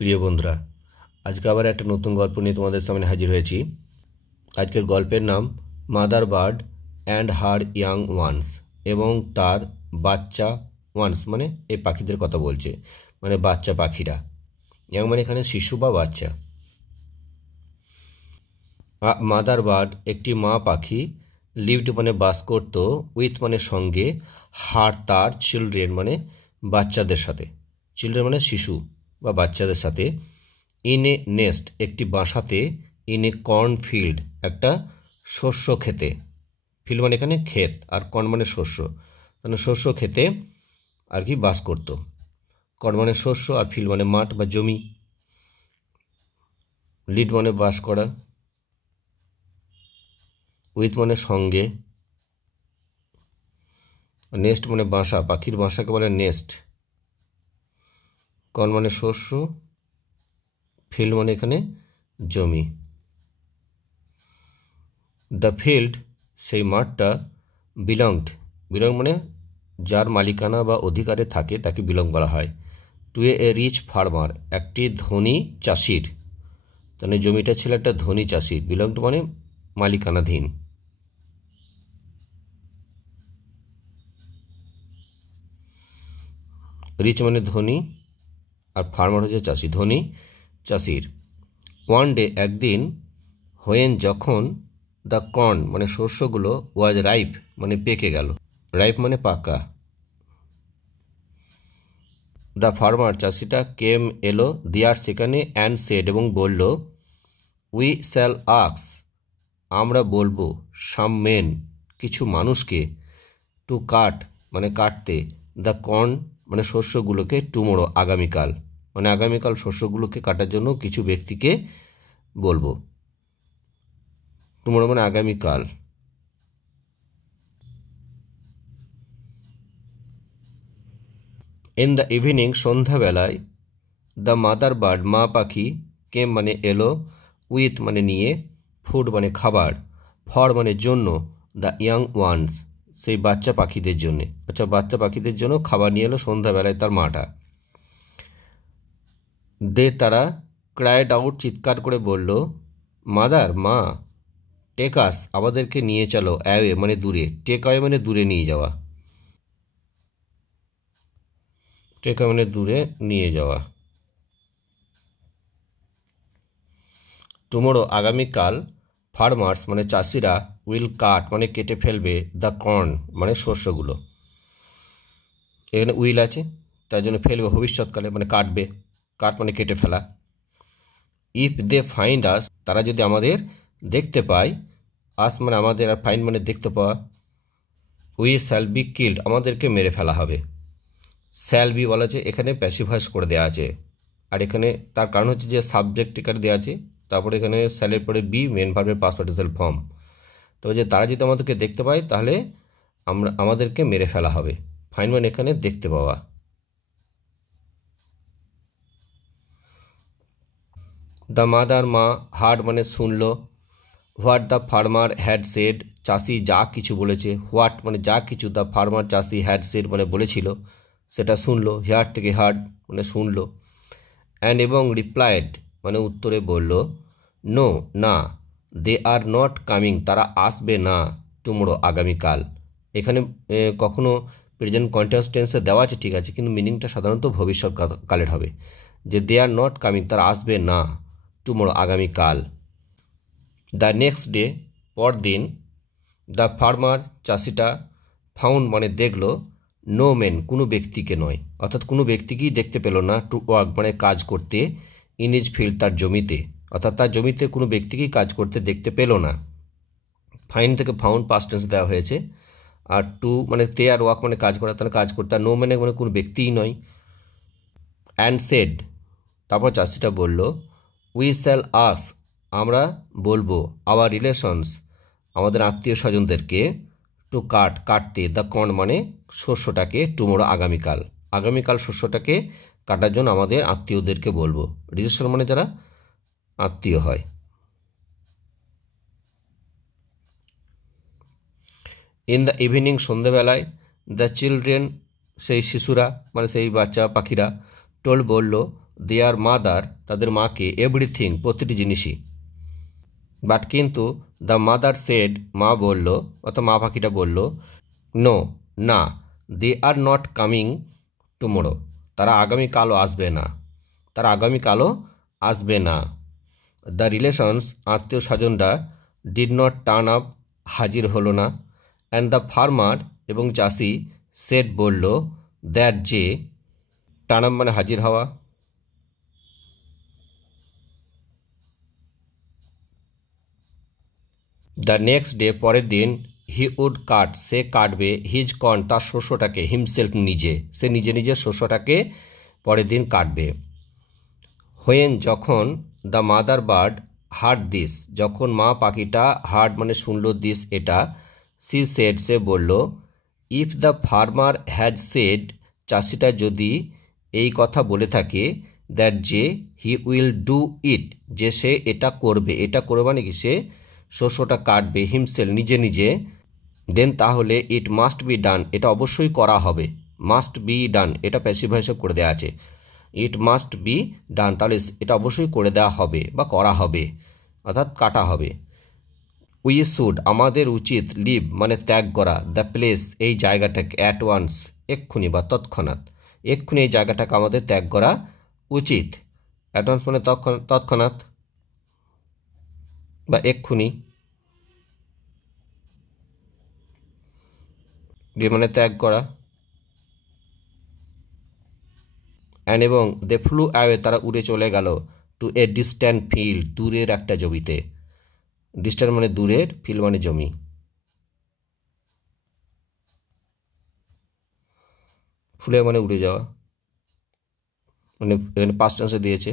প্রিয় বন্ধুরা, আজকে আবার একটা নতুন গল্প নিয়ে তোমাদের সামনে হাজির হয়েছি। আজকের গল্পের নাম mother bird and her young ones, এবং তার বাচ্চা ওয়ান্স মানে এই পাখিদের কথা বলছে, মানে বাচ্চা পাখিরা। ইয়াং মানে এখানে শিশু বা বাচ্চা। মাদার বার্ড একটি মা পাখি, লিভড মানে বাস করত, উইথ মানে সঙ্গে, হার তার, চিলড্রেন মানে বাচ্চাদের সাথে, চিলড্রেন মানে শিশু বা বাচ্চাদের সাথে, ইন এ নেস্ট একটি বাসাতে, ইন এ কর্ন ফিল্ড একটা শস্য খেতে, ফিল্ড মানে এখানে ক্ষেত, আর কর্ন মানে শস্য, মানে শস্য খেতে আর কি বাস করত। কর্ন মানে শস্য, আর ফিল্ড মানে মাঠ বা জমি। লিড মানে বাস করা, উইথ মানে সঙ্গে, নেস্ট মানে বাসা, পাখির বাসাকে বলে নেস্ট। কর্ন মানে শস্য, ফিল্ড মানে এখানে জমি। দ্য ফিল্ড সেই মাঠটা, বিলংড মানে যার মালিকানা বা অধিকারে থাকে তাকে বিলং বলা হয়, টু এ রিচ ফার্মার একটি ধনী চাষির। তাহলে জমিটা ছিল একটা ধনী চাষির, বিলংড মানে মালিকানাধীন। রিচ মানে ধনী, আর ফার্মার হচ্ছে চাষি, ধনী চাষির। ওয়ান ডে একদিন, হোয়েন যখন, দ্য কর্ন মানে শস্যগুলো, ওয়াজ রাইপ মানে পেকে গেল, রাইপ মানে পাকা। দ্য ফার্মার চাষিটা, কেম এলো, দিয়ার সেখানে, অ্যান্ড সেড এবং বলল, উই শ্যাল আক্স আমরা বলবো, সাম মেন কিছু মানুষকে, টু কাট মানে কাটতে, দ্য কর্ন মানে শস্যগুলোকে, টুমোরো আগামীকাল মানে আগামীকাল শস্যগুলোকে কাটার জন্য কিছু ব্যক্তিকে বলবো। টুমোরো মানে আগামীকাল। ইন দ্য ইভিনিং সন্ধ্যাবেলায়, দ্য মাদার বার্ড মা পাখি, কেম মানে এলো, উইথ মানে নিয়ে, ফুড মানে খাবার, ফর মানে জন্য, দ্য ইয়াং ওয়ান্স সেই বাচ্চা পাখিদের জন্যে। আচ্ছা, বাচ্চা পাখিদের জন্য খাবার নিয়ে এলো সন্ধ্যাবেলায় তার মাটা। দে তারা, ক্রাইড আউট চিৎকার করে বলল, মাদার মা, টেক আস আমাদেরকে নিয়ে চলো, অ্যাওয়ে মানে দূরে, টেক অ্যাওয়ে মানে দূরে নিয়ে যাওয়া, টেক অ্যাওয়ে মানে দূরে নিয়ে যাওয়া। টুমোরো আগামীকাল, ফার্মার্স মানে চাষিরা, উইল কাট মানে কেটে ফেলবে, দ্য কর্ন মানে শস্যগুলো। এখানে উইল আছে, তার জন্য ফেলবে ভবিষ্যৎকালে মানে কাটবে, কাট মানে কেটে ফেলা। ইফ দে ফাইন্ড আস তারা যদি আমাদের দেখতে পায়, আস মানে আমাদের, আর ফাইন্ড মানে দেখতে পাওয়া, উই শ্যাল বি কিল্ড আমাদেরকে মেরে ফেলা হবে। শ্যাল বি বলা আছে, এখানে প্যাসিভ ভয়েস করে দেওয়া আছে, আর এখানে তার কারণ হচ্ছে যে সাবজেক্ট এখানে দেওয়া আছে, তারপরে এখানে স্যালের পরে বি মেন ভার্বের পাস্ট পার্টিসিপাল ফর্ম। তো যে তারা যদি আমাদেরকে দেখতে পায় তাহলে আমাদেরকে মেরে ফেলা হবে। ফাইন্ড মানে এখানে দেখতে পাওয়া। দ্য মাদার মা, হার্ড মানে শুনলো, what the farmer had said চাষি যা কিছু বলেছে, হোয়াট মানে যা কিছু, দ্য ফার্মার চাষি হ্যাড সেড মানে বলেছিল, সেটা শুনলো, হেয়ার থেকে হার্ড মানে শুনলো, অ্যান্ড এবং রিপ্লাইড মানে উত্তরে বলল, নো না, দে আর নট কামিং তারা আসবে না, টুমোরো আগামীকাল। এখানে কখনো প্রেজেন্ট কন্টিনিউয়াস টেন্সে দেওয়া আছে ঠিক আছে, কিন্তু মিনিংটা সাধারণত ভবিষ্যৎকালের হবে, যে দে আর নট কামিং তারা আসবে না, টুমোরো আগামীকাল। দ্য নেক্সট ডে পরদিন, দ্য ফার্মার চাষিটা, ফাউন্ড মানে দেখলো, নো মেন কোনো ব্যক্তিকে নয়, অর্থাৎ কোনো ব্যক্তিকেই দেখতে পেল না, টু ওয়ার্ক মানে কাজ করতে, ইন ইজ ফিল্ড তার জমিতে, অর্থাৎ তার জমিতে কোনো ব্যক্তিকেই কাজ করতে দেখতে পেল না। ফাইন্ড থেকে ফাউন্ড পাস্ট টেন্স দেওয়া হয়েছে, আর টু মানে তে, আর ওয়ার্ক মানে কাজ করা, তাহলে কাজ করতে, আর নো মানে কোনো ব্যক্তিই নয়। অ্যান্ড সেড তারপর চাষিটা বলল, উই শ্যাল আস আমরা বলবো, আওয়ার রিলেশনস আমাদের আত্মীয় স্বজনদেরকে, টু কাটতে, দ্য কর্ন মানে শস্যটাকে, টুমোরো আগামীকাল আগামীকাল শস্যটাকে কাটার জন্য আমাদের আত্মীয়দেরকে বলবো। রিলেশন মানে যারা আত্মীয় হয়। ইন দ্য ইভিনিং সন্ধ্যেবেলায়, দ্য চিলড্রেন সেই শিশুরা মানে সেই বাচ্চা পাখিরা, টোল্ড বলল, দেয়ার মাদার তাদের মাকে এভরিথিং প্রতিটি জিনিসই। বাট কিন্তু দ্য মাদার সেড মা বলল, অর্থাৎ মা পাখিটা বলল, নো না, দে আর নট কামিং টুমোরো, তারা আগামীকালও আসবে না, তারা আগামীকালও আসবে না। দ্য রিলেশনস আত্মীয় স্বজনরা ডিড নট টার্ন আপ, হাজির হলো না। অ্যান্ড দ্য ফার্মার এবং চাষি সেড বলল, দ্যাট যে, টার্ন আপ মানে হাজির হওয়া। দ্য নেক্সট ডে পরের দিন, হি উড কাট সে কাটবে, হিজ কর্ন তার শস্যটাকে, হিমসেলফ নিজে, সে নিজে নিজের শস্যটাকে পরের দিন কাটবে। হোয়েন যখন, the mother bird hard this যখন মা পাখিটা হার্ড মানে শুনল দিস এটা, সি সেড সে বলল, if the farmer has said চাষিটা যদি এই কথা বলে থাকে, দ্যাট যে হি উইল ডু ইট যে সে এটা করবে, এটা করবে মানে কি সে শস্যটা কাটবে, হিমসেল নিজে নিজে, দেন তাহলে ইট মাস্ট বি ডান এটা অবশ্যই করা হবে, মাস্ট বি ডান এটা প্যাসিভ ভয়েসে করে দেওয়া আছে, ইট মাস্ট বি ডান তাহলে এটা অবশ্যই করে দেওয়া হবে বা করা হবে, অর্থাৎ কাটা হবে। উই শুড আমাদের উচিত, লিভ মানে ত্যাগ করা, দ্য প্লেস এই জায়গাটাকে, অ্যাট ওয়ান্স এক্ষুনি বা তৎক্ষণাৎ, এক্ষুনি এই জায়গাটাকে আমাদের ত্যাগ করা উচিত। অ্যাট ওয়ান্স মানে তৎক্ষণাৎ বা এক্ষুনি, মানে ত্যাগ করা। অ্যান্ড এবং দে ফ্লু অ্যাওয়ে তারা উড়ে চলে গেল, টু এ ডিস্ট্যান্ট ফিল্ড দূরের একটা জমিতে, ডিস্ট্যান্ট মানে দূরের, ফিল্ড মানে জমি। ফুলে মানে উড়ে যাওয়া, মানে এখানে পাস্ট টেন্সে দিয়েছে।